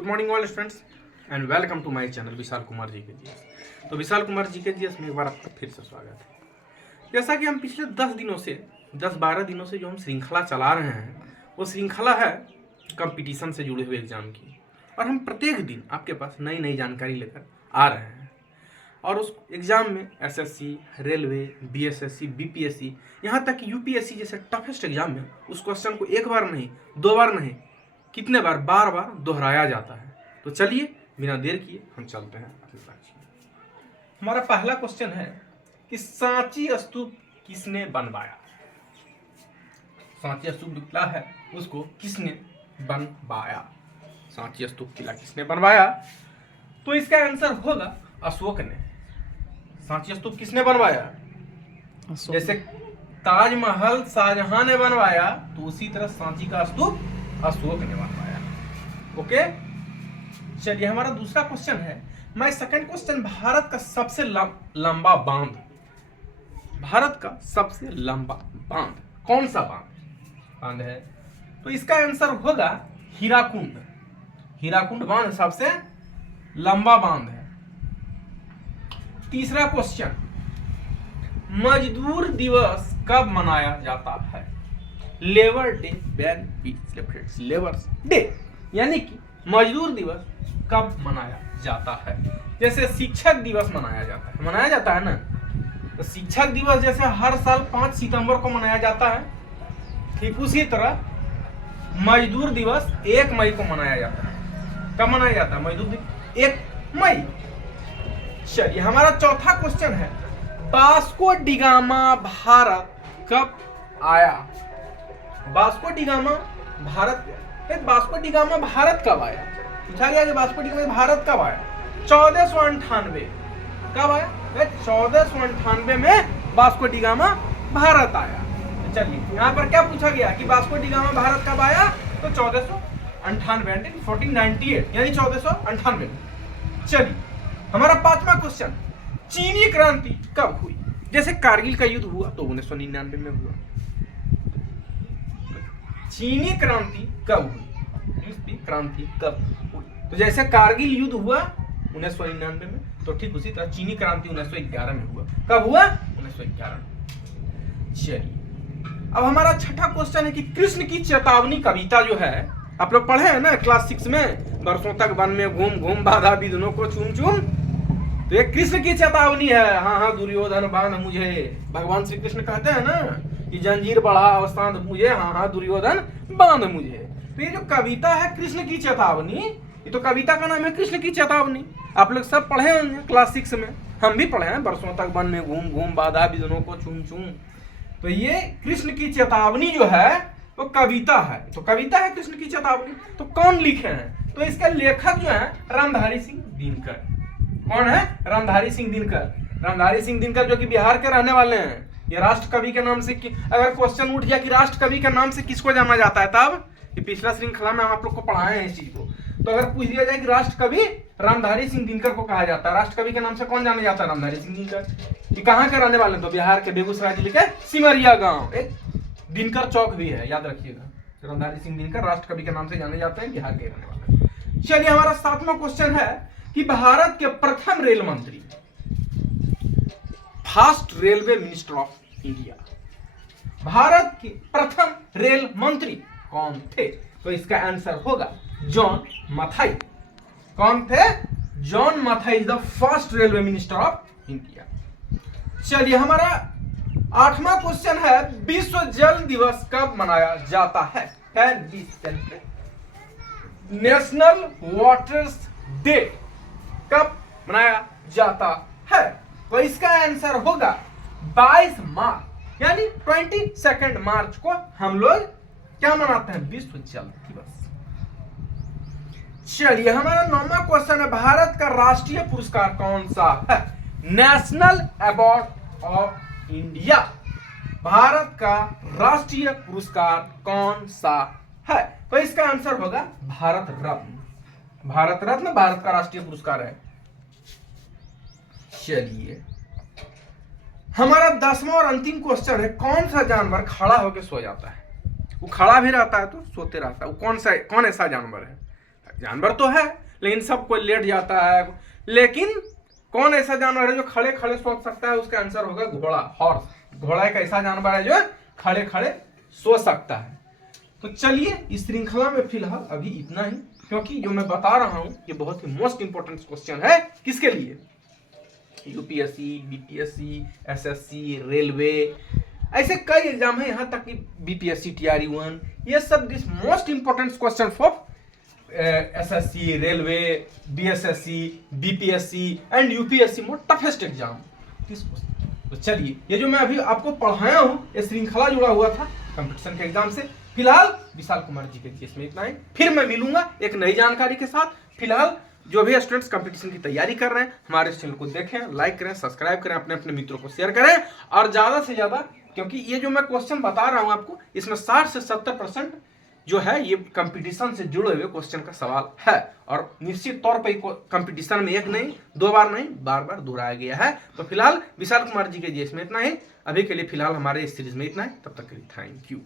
Good morning all students and welcome to my channel Vishal Kumar ji के GS. तो विशाल कुमार जी के GS में एक बार आपका फिर से स्वागत है। जैसा कि हम पिछले 10-12 दिनों से जो हम श्रृंखला चला रहे हैं वो श्रृंखला है कंपटीशन से जुड़े हुए एग्जाम की, और हम प्रत्येक दिन आपके पास नई नई जानकारी लेकर आ रहे हैं। और उस एग्ज़ाम में एसएससी, रेलवे, बीएसएससी, बीपीएससी, यहाँ तक कि यूपीएससी जैसे टफेस्ट एग्जाम में उस क्वेश्चन को एक बार नहीं, दो बार नहीं, कितने बार, बार बार दोहराया जाता है। तो चलिए बिना देर किए हम चलते हैं अपने लक्ष्य में। हमारा पहला क्वेश्चन है कि सांची स्तूप किसने बनवाया। सांची स्तूप जो किला है उसको किसने बनवाया, सांची स्तूप किला किसने बनवाया? तो इसका आंसर होगा अशोक ने। सांची स्तूप किसने बनवाया? जैसे ताजमहल शाहजहां ने बनवाया तो उसी तरह सांची का स्तूप अशोक ने बनवाया। ओके, चलिए हमारा दूसरा क्वेश्चन है। माय सेकंड क्वेश्चन, भारत का सबसे लंबा बांध, भारत का सबसे लंबा बांध कौन सा बांध है? तो इसका आंसर होगा हीराकुंड। हीराकुंड बांध सबसे लंबा बांध है। तीसरा क्वेश्चन, मजदूर दिवस कब मनाया जाता है? Labour day when we celebrate labours day, यानी कि मजदूर दिवस कब मनाया जाता है? जैसे शिक्षक दिवस मनाया जाता है ना, तो शिक्षक दिवस जैसे हर साल 5 सितंबर को मनाया जाता है, ठीक उसी तरह मजदूर दिवस 1 मई को मनाया जाता है। कब मनाया जाता है मजदूर दिवस? 1 मई। चलिए हमारा चौथा क्वेश्चन है, वास्को डी गामा भारत कब आया? वास्को डी गामा भारत कब आया? पूछा गया कि वास्को डी गामा भारत कब आया? 1498। कब आया? 1498 में वास्को डी गामा भारत आया। चलिए यहाँ पर क्या पूछा गया कि वास्को डी गामा भारत कब आया? तो 1498, 1498 यानी 1498। चलिए हमारा पांचवा क्वेश्चन, चीनी क्रांति कब हुई? जैसे कारगिल का युद्ध हुआ तो 1999 में हुआ। चीनी क्रांति कब हुई? क्रांति कब हुई? तो जैसे कारगिल युद्ध हुआ 1999 में, तो ठीक उसी तरह चीनी क्रांति 1911 में हुआ। कब हुआ? 1911 में। चलिए अब हमारा छठा क्वेश्चन है कि कृष्ण की चेतावनी कविता जो है, आप लोग पढ़े हैं ना क्लास 6 में, बरसों तक वन में घूम घूम बाधा विघ्नों को चूम चूम। तो ये कृष्ण की चेतावनी है। हाँ हाँ दुर्योधन बांध मुझे, भगवान श्री कृष्ण कहते हैं ना कि जंजीर बढ़ा अवस्थान मुझे, हाँ हाँ दुर्योधन बांध मुझे। तो ये जो कविता है कृष्ण की चेतावनी, ये तो कविता का नाम है कृष्ण की चेतावनी। आप लोग सब पढ़े होंगे क्लास 6 में, हम भी पढ़े हैं, बरसों तक वन में घूम घूम बाधा विघ्नों को चूम चूम। तो ये कृष्ण की चेतावनी जो है वो कविता है। तो कविता है कृष्ण की चेतावनी। तो कौन लिखे हैं? तो इसका लेखक जो है रामधारी सिंह दिनकर। कौन है? रामधारी सिंह दिनकर। रामधारी सिंह दिनकर जो कि बिहार के रहने वाले हैं। ये राष्ट्र कवि के नाम से, अगर क्वेश्चन उठ गया कि राष्ट्र कवि के नाम से किसको जाना जाता है, तब ये पिछला श्रृंखला में हम आप लोग को पढ़ाए हैं इस चीज को। तो अगर पूछ दिया जाए कि राष्ट्र कवि रामधारी सिंह दिनकर को कहा जाता है, राष्ट्र कवि के नाम से कौन जाना जाता है? रामधारी सिंह दिनकर। ये कहाँ के रहने वाले हैं? तो बिहार के बेगूसराय जिले के सिमरिया गांव, एक दिनकर चौक भी है, याद रखिएगा। रामधारी सिंह दिनकर राष्ट्र कवि के नाम से जाने जाते हैं, बिहार के रहने वाले। चलिए हमारा 7वां क्वेश्चन है कि भारत के प्रथम रेल मंत्री, first railway minister of India, Bharat के प्रथम रेल मंत्री कौन थे? तो इसका आंसर होगा जॉन मथाई। कौन थे? John Mathai is the first railway minister of India. चलिए हमारा 8वां क्वेश्चन है, विश्व जल दिवस कब मनाया जाता है? नेशनल वाटर्स डे कब मनाया जाता है? तो इसका आंसर होगा 22 मार्च, यानी 22 मार्च को हम लोग क्या मनाते हैं? विश्व जल दिवस। चलिए हमारा 9वां क्वेश्चन है, भारत का राष्ट्रीय पुरस्कार कौन सा है? National award of India. Bharat का राष्ट्रीय पुरस्कार कौन सा है? तो इसका आंसर होगा भारत रत्न। भारत रत्न भारत का राष्ट्रीय पुरस्कार है। चलिए हमारा 10वां और अंतिम क्वेश्चन है, कौन सा जानवर खड़ा होकर सो जाता है? वो खड़ा भी रहता है तो सोते रहता है, वो कौन ऐसा जानवर है? जानवर तो है, लेकिन सब कोई लेट जाता है। लेकिन कौन ऐसा जानवर है जो खड़े खड़े सोच सकता है? उसका आंसर होगा घोड़ा, हॉर्स। घोड़ा एक ऐसा जानवर है जो खड़े खड़े सो सकता है। तो चलिए इस श्रृंखला में फिलहाल अभी इतना ही, क्योंकि जो मैं बता रहा हूं ये बहुत ही मोस्ट इंपोर्टेंट क्वेश्चन है। किसके लिए? यूपीएससी, बीपीएससी, एसएससी, रेलवे, ऐसे कई एग्जाम है, यहां तक कि बीपीएससी TRE1, ये सब this most important question for SSC, railway, BSSC, BPSC and UPSC more toughest exam. तो चलिए ये जो मैं अभी आपको पढ़ाया हूं ये श्रृंखला जुड़ा हुआ था कंपटीशन के एग्जाम से। फिलहाल विशाल कुमार जी के केस में इतना ही, फिर मैं मिलूंगा एक नई जानकारी के साथ। फिलहाल जो भी स्टूडेंट्स कंपटीशन की तैयारी कर रहे हैं हमारे चैनल को देखें, लाइक करें, सब्सक्राइब करें, अपने अपने मित्रों को शेयर करें, और ज्यादा से ज्यादा, क्योंकि ये जो मैं क्वेश्चन बता रहा हूं आपको इसमें 60 से 70% जो है ये कंपटीशन से जुड़े हुए क्वेश्चन का सवाल है, और निश्चित तौर पर कंपटीशन में एक नहीं, 2 बार नहीं, बार बार दोहराया गया है। तो फिलहाल विशाल कुमार जी के जीएस में इतना ही, अभी के लिए फिलहाल हमारे इस सीरीज में इतना ही। तब तक के लिए थैंक यू।